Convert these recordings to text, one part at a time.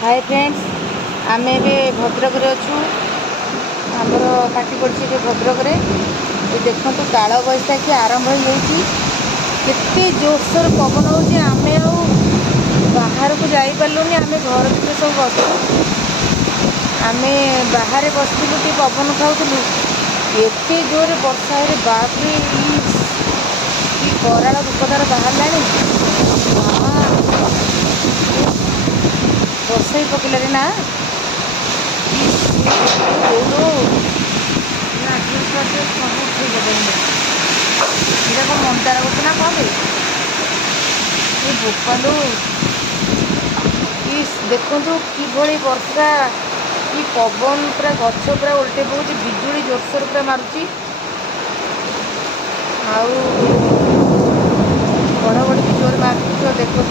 hi friends, आम ए भद्रक अच्छु आमर पार्टी पड़ी भद्रक देखु काल बैशाखी आरंभ होते जोरसोर पवन हो बाहर को जापारूनी आम घर भितर सब बस आम बाहर बसलु टी पवन खाऊलु एत जोर वर्षा बापरे कराल रूपदार बाहर वर्षा ही पकड़े ना मंदार गछ ना कौन भोपालू देखु कि वर्षा कि पवन पूरा गछ पूरा उल्टे पकाउछि बिजुली जोरसोर पूरा मारुछि घड़घड़ी भी जोर मारुछि देखु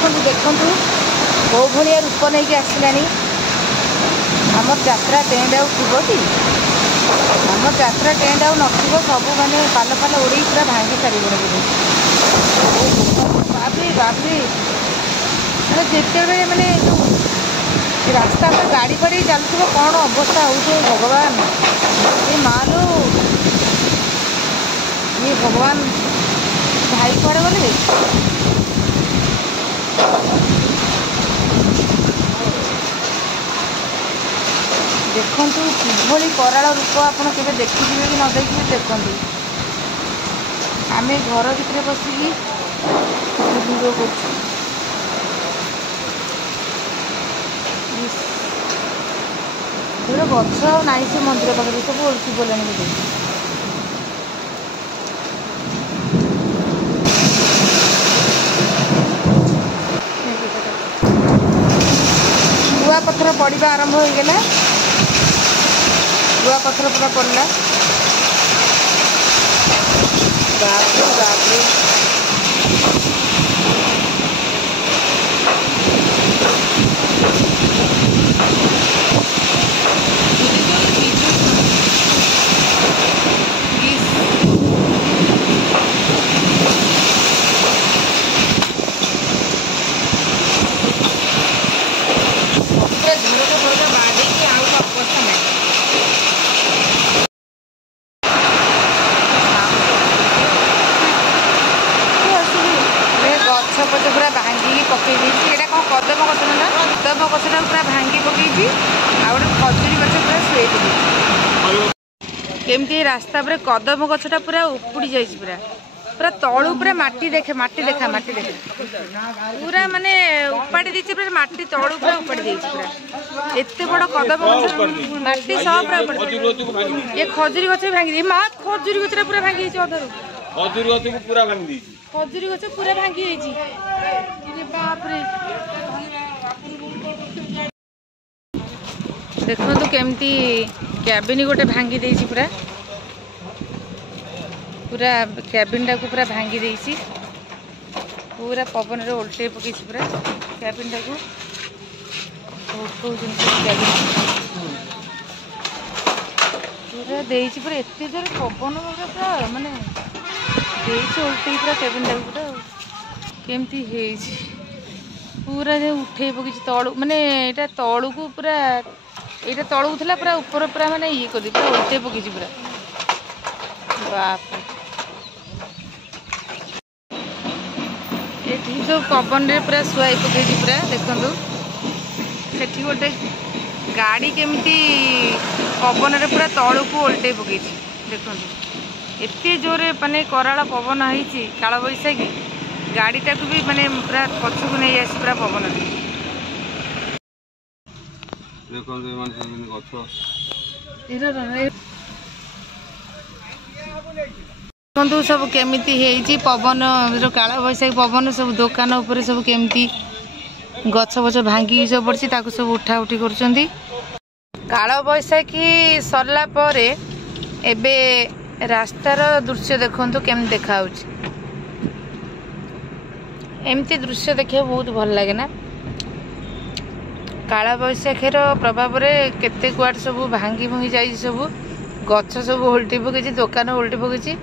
शुणु देखु कौ भाया रूप नहीं कि आसला आम जात्रा टेंट आव कि आम जात्रा टेंट आव सब माने पाल पाल उड़े पूरा भांगी सारे बापरे बापरे जिते माने रास्ता पर गाड़ी फाड़ी चलुव कौन अवस्था हो भगवान ये मालो ये भगवान भाई कुआड़े गले देखु कि कराल रूप आपड़ के देखिए कि न देखिए देखु आम घर भर बसिकी वीडियो कर गछ ना से मंदिर पाखे सब ओल्टी गलानी बोले गुआ पथर पड़ा आरंभ हो गला गुआ पथर पूरा पड़ला बापरे बापरे पूरा भांगी पकई कौन कदम गछ ना कदम गछटा पूरा भांगी पकई आउे खजुरी गछ पूरा शुए केमती रास्ता पर कदम गछटा पूरा उपुड़ी जा पूरा पूरा तलू पूरा माटी देखा पूरा माने उपाड़ी देछि पूरा माटी तलू पूरा उपाड़ी देछि पूरा एते बड़ कदम गछ माटी सब पूरा ये खजुरी गछ भांगी माँ खजुरी गछटा पूरा भांगी देछि अधर खजुरी गछ को पूरा भांगी देछि खजुरी गछ पूरा भांगी देछि बाप रे देखो केमती कैबिन गोटे भांगी देछि पूरा पूरा कैबिन टाक पूरा भांगी देछि पूरा पवन रे उल्टे पकई पूरा कैबिन टाक पूरा देछि पूरा एते जोर पवन पूरा माने देछि उल्टे पूरा कैबिन टाक पूरा केमती हेछि पूरा जे उठे पकई तळु माने एटा तळु को पूरा एटा तळु थला पूरा ऊपर पूरा माने ये कर दे पूरा उल्टे पकई पूरा बाप ये सब पवन रे पूरा शुआई पकई पूरा देखंतु सेठी गोटे गाड़ी केमती पवन रे पूरा तळु को उल्टे पकई देखंतु एते जोरे माने कराल पवन होईची काल बैशाखी गाड़ीटा को भी माने पूरा पछकु नहीं आसी पूरा पवन देखु सब केमिति हेइची पवन काल बैशाखी पवन सब दुकान ऊपर सब केमिति गछ बछ भांगी सब पड़ी ताकू सब उठा उठी कर काल बैशाखी सरला परे एबे रास्तार दृश्य देखु केम देखा एमती दृश्य देखिए बहुत भल लगे ना कालबैशाखीर प्रभाव में केते कुआड़ सब भांगी भुंगी जाइए सब गछ सब ओल्टी पकई दुकान ओल्टी पकई